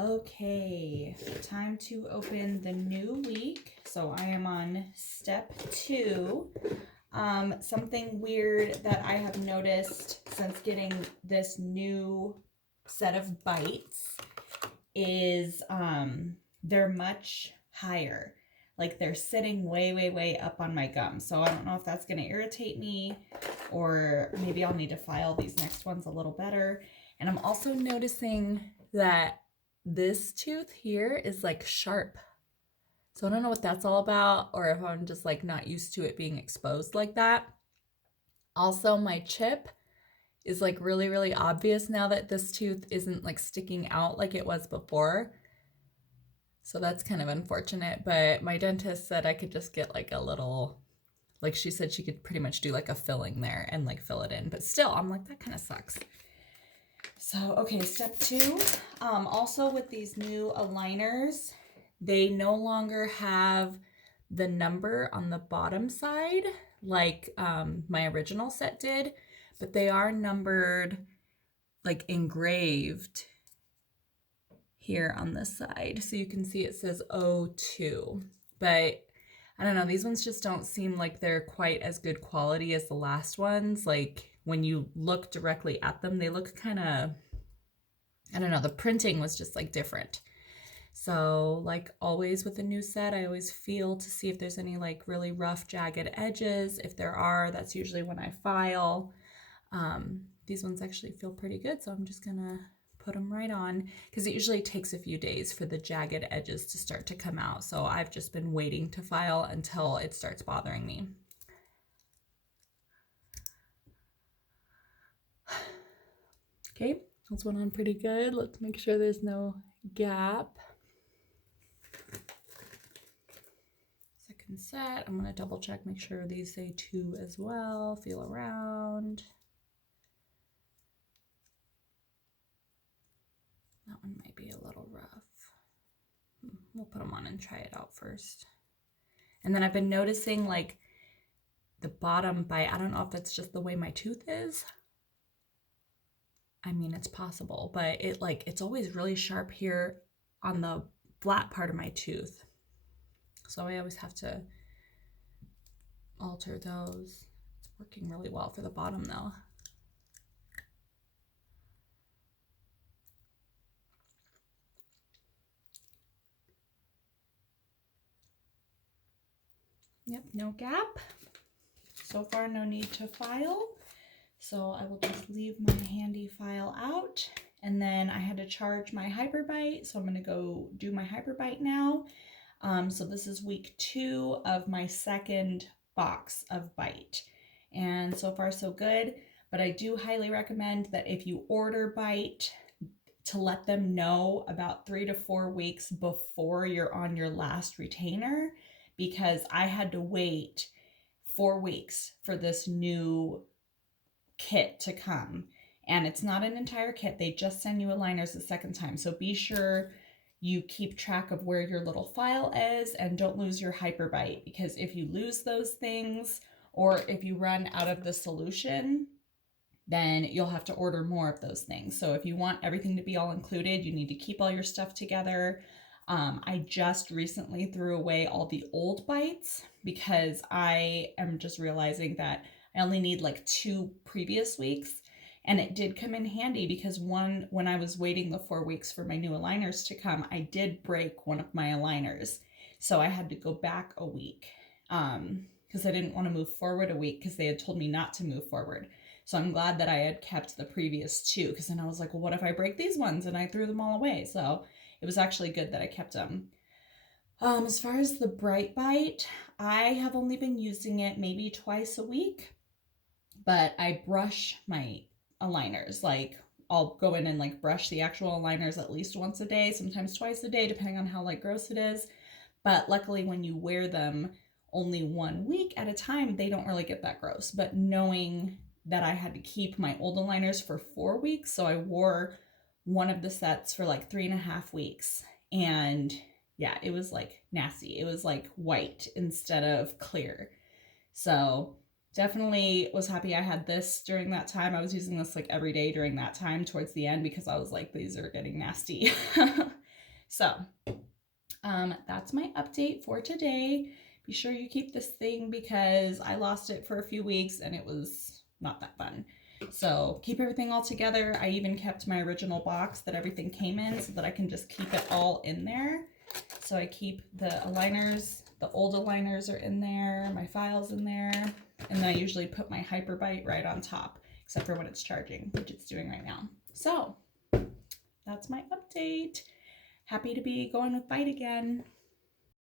Okay, time to open the new week. So I am on step 2. Something weird that I have noticed since getting this new set of bytes is they're much higher. Like they're sitting way, way, way up on my gum. So I don't know if that's going to irritate me, or maybe I'll need to file these next ones a little better. And I'm also noticing that this tooth here is like sharp. So I don't know what that's all about, or if I'm just like not used to it being exposed like that. Also, my chip is like really, really obvious now that this tooth isn't like sticking out like it was before. So that's kind of unfortunate, but my dentist said I could just get like a little, like she said she could pretty much do like a filling there and like fill it in, but still I'm like, that kind of sucks. So, okay, step 2, also with these new aligners, they no longer have the number on the bottom side like my original set did, but they are numbered, like engraved here on this side. So you can see it says 02, but I don't know, these ones just don't seem like they're quite as good quality as the last ones. Like when you look directly at them, they look kind of, I don't know, the printing was just like different. So like always with a new set, I always feel to see if there's any like really rough jagged edges. If there are, that's usually when I file. These ones actually feel pretty good, so I'm just gonna put them right on because it usually takes a few days for the jagged edges to start to come out. So I've just been waiting to file until it starts bothering me. Okay, this one on pretty good. Let's make sure there's no gap. Second set, I'm gonna double check, make sure these say 2 as well. Feel around. That one might be a little rough. We'll put them on and try it out first. And then I've been noticing like the bottom bite. I don't know if it's just the way my tooth is. I mean, it's possible, but it's always really sharp here on the flat part of my tooth. So I always have to alter those. It's working really well for the bottom though. Yep, no gap. So far, no need to file. So I will just leave my handy file out. And then I had to charge my HyperBite, so I'm gonna go do my HyperBite now. So this is week 2 of my second box of Byte. And so far so good, but I do highly recommend that if you order Byte, to let them know about 3 to 4 weeks before you're on your last retainer, because I had to wait 4 weeks for this new kit to come. And it's not an entire kit. They just send you aligners the second time. So be sure you keep track of where your little file is and don't lose your HyperBite, because if you lose those things or if you run out of the solution, then you'll have to order more of those things. So if you want everything to be all included, you need to keep all your stuff together. I just recently threw away all the old Bytes because I am just realizing that I only need like 2 previous weeks. And it did come in handy because when I was waiting the 4 weeks for my new aligners to come, I did break one of my aligners. So I had to go back a week because I didn't want to move forward a week because they had told me not to move forward. So I'm glad that I had kept the previous 2, because then I was like, well, what if I break these ones? And I threw them all away. So it was actually good that I kept them. As far as the Bright Bite, I have only been using it maybe twice a week, but I brush my aligners. Like I'll go in and like brush the actual aligners at least once a day, sometimes twice a day, depending on how like gross it is. But luckily when you wear them only 1 week at a time, they don't really get that gross. But knowing that I had to keep my old aligners for 4 weeks, so I wore one of the sets for like 3.5 weeks, and yeah, it was like nasty. It was like white instead of clear. So definitely was happy I had this during that time. I was using this like every day during that time towards the end because I was like, these are getting nasty. So that's my update for today. Be sure you keep this thing because I lost it for a few weeks and it was not that fun. So keep everything all together. I even kept my original box that everything came in so that I can just keep it all in there. So I keep the aligners, the old aligners are in there, my files in there, and then I usually put my Hyperbyte right on top, except for when it's charging, which it's doing right now. So that's my update. Happy to be going with Byte again.